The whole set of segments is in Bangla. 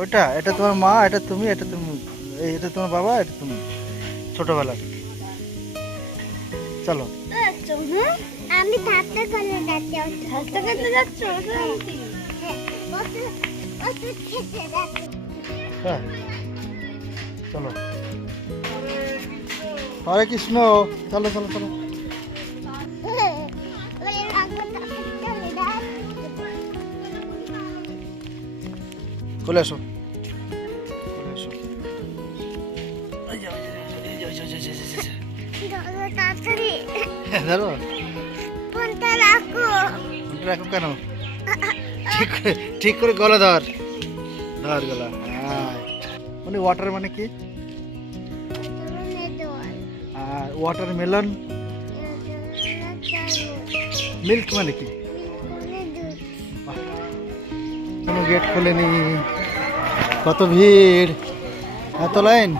ওটা এটা তোমার মা এটা তুমি এটা তুমি এই এটা তোমার বাবা এটা তুমি ছোটবেলা চলো। আমি থাকতে যাচ্ছি থাকতে যাচ্ছ। যাচ্ছি হ্যাঁ চলো। হরে কৃষ্ণ চলো চলো চলো। যাও, এই যাও। ধরো হ্যাঁ, ফোনটা রাখো। ফোনটা রাখো কেন? ঠিক করে ঠিক করে গলা ধর। ধর গলা হ্যাঁ। মানে ওয়াটার মানে কি? মনে আর ওয়াটার মেলন মিল্ক মানে কি? কোনো গেট খোলেনি। কত ভিড়। এত লাইন।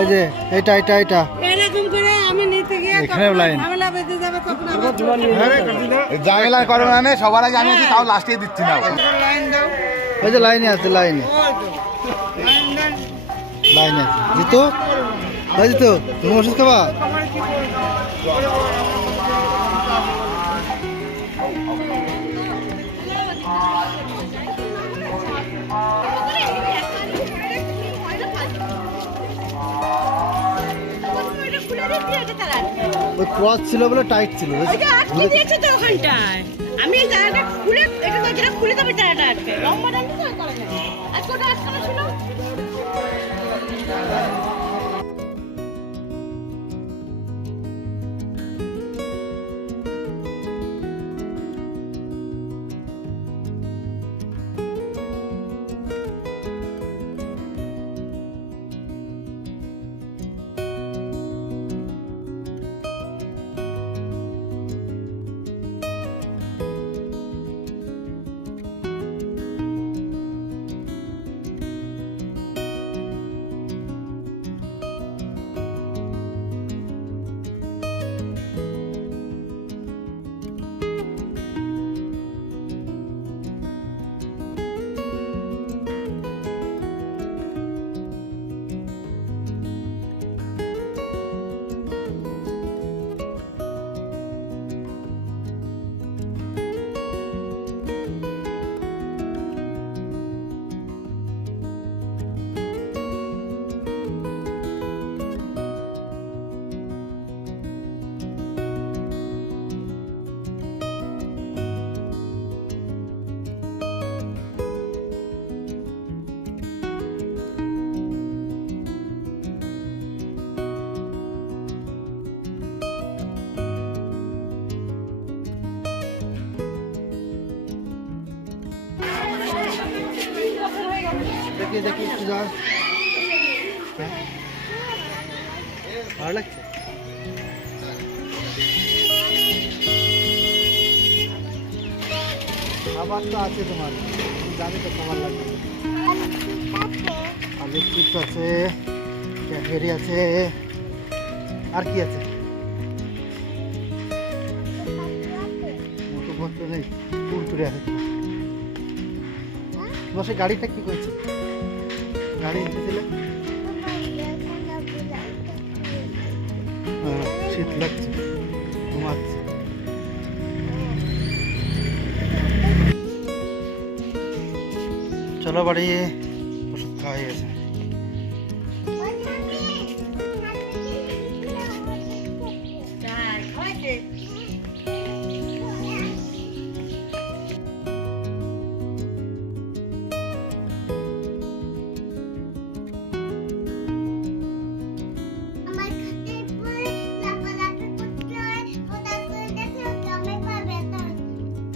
এই যে এটা এটা এটা এরকম করে আমি নিতে গিয়ে এখানেও লাইন। ঝামেলা বেঁধে যাবে তখন আবার জামেলা করো না সবার আগে আমি আছি তাও লাস্টে দিচ্ছি না। ওই যে লাইনে আছে লাইনে। লাইন লাইনে আছে। জিতু? ভাই জিতু তুমি ওষুধ খাবা ক্রস ছিল বলে টাইট ছিল আটকে দিয়েছে তো ওখানটায়। আমি এই জায়গাটা খুলে এটা তো যেটা খুলে তবে জায়গাটা আটকে। লম্বা টানতে তো করা যায় না। আজকে ওটা আটকানো ছিল? দেখি দেখি একটু যা? ভালো লাগছে? খাবার তো আছে তোমার জানি তো খাবার লাগবে। চিপস আছে, ক্যাডবেরি আছে, আর কি আছে? তোমার গাড়িটা কি করেছে? হ্যাঁ, শীত লাগছে ঘুমাচ্ছে। চলো বাড়ি ওষুধ খাওয়া হয়ে গেছে।